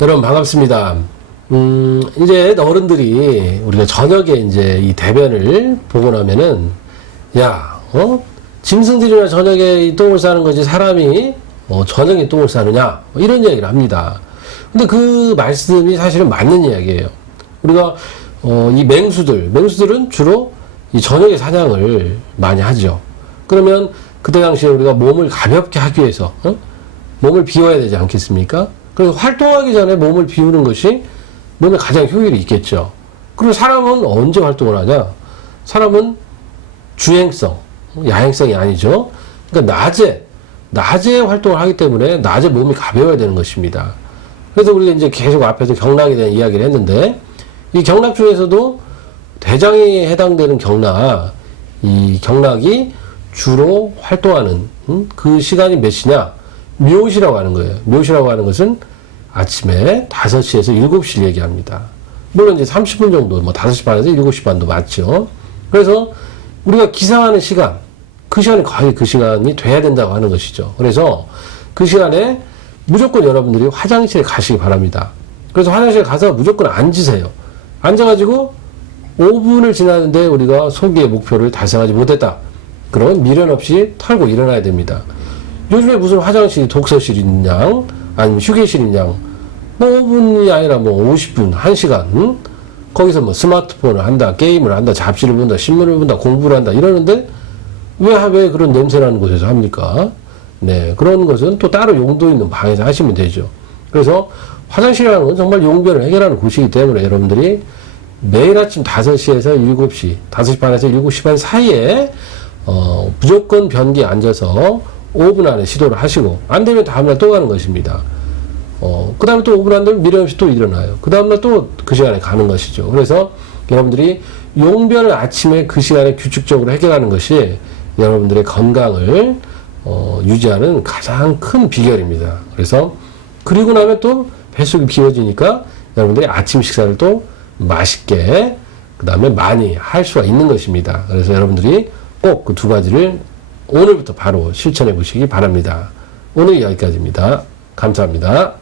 여러분 반갑습니다. 음, 이제 어른들이 우리가 저녁에 이제 이 대변을 보고 나면은 야, 어? 짐승들이나 저녁에 이 똥을 싸는 거지 사람이 어, 저녁에 똥을 싸느냐 뭐 이런 이야기를 합니다. 근데 그 말씀이 사실은 맞는 이야기예요. 우리가 어, 이 맹수들, 맹수들은 주로 이 저녁에 사냥을 많이 하죠. 그러면 그때 당시에 우리가 몸을 가볍게 하기 위해서 어? 몸을 비워야 되지 않겠습니까? 그래서 활동하기 전에 몸을 비우는 것이 몸에 가장 효율이 있겠죠. 그리고 사람은 언제 활동을 하냐? 사람은 주행성, 야행성이 아니죠. 그러니까 낮에, 낮에 활동을 하기 때문에 낮에 몸이 가벼워야 되는 것입니다. 그래서 우리가 이제 계속 앞에서 경락에 대한 이야기를 했는데, 이 경락 중에서도 대장에 해당되는 경락, 이 경락이 주로 활동하는 음? 그 시간이 몇 시냐? 묘시라고 하는 거예요. 묘시라고 하는 것은 아침에 5시에서 7시를 얘기합니다. 물론 이제 30분 정도, 뭐 5시 반에서 7시 반도 맞죠. 그래서 우리가 기상하는 시간, 그 시간이 거의 그 시간이 돼야 된다고 하는 것이죠. 그래서 그 시간에 무조건 여러분들이 화장실에 가시기 바랍니다. 그래서 화장실에 가서 무조건 앉으세요. 앉아가지고 5분을 지났는데 우리가 소기의 목표를 달성하지 못했다. 그럼 미련 없이 털고 일어나야 됩니다. 요즘에 무슨 화장실이 독서실인 양, 아니면 휴게실인 양, 뭐 5분이 아니라 뭐 50분, 1시간, 응? 거기서 뭐 스마트폰을 한다, 게임을 한다, 잡지를 본다, 신문을 본다, 공부를 한다, 이러는데 왜, 왜 그런 냄새나는 곳에서 합니까? 네, 그런 것은 또 따로 용도 있는 방에서 하시면 되죠. 그래서 화장실이라는 건 정말 용변을 해결하는 곳이기 때문에 여러분들이 매일 아침 5시에서 7시, 5시 반에서 7시 반 사이에 어, 무조건 변기에 앉아서 5분 안에 시도를 하시고 안 되면 다음날 또 가는 것입니다. 어, 그 다음에 또 5분 안 되면 미련 없이 또 일어나요. 그 다음날 또 그 시간에 가는 것이죠. 그래서 여러분들이 용변을 아침에 그 시간에 규칙적으로 해결하는 것이 여러분들의 건강을 어, 유지하는 가장 큰 비결입니다. 그래서 그리고 나면 또 뱃속이 비워지니까 여러분들이 아침 식사를 또 맛있게 그 다음에 많이 할 수가 있는 것입니다. 그래서 여러분들이 꼭 그 두 가지를 오늘부터 바로 실천해 보시기 바랍니다. 오늘 여기까지입니다. 감사합니다.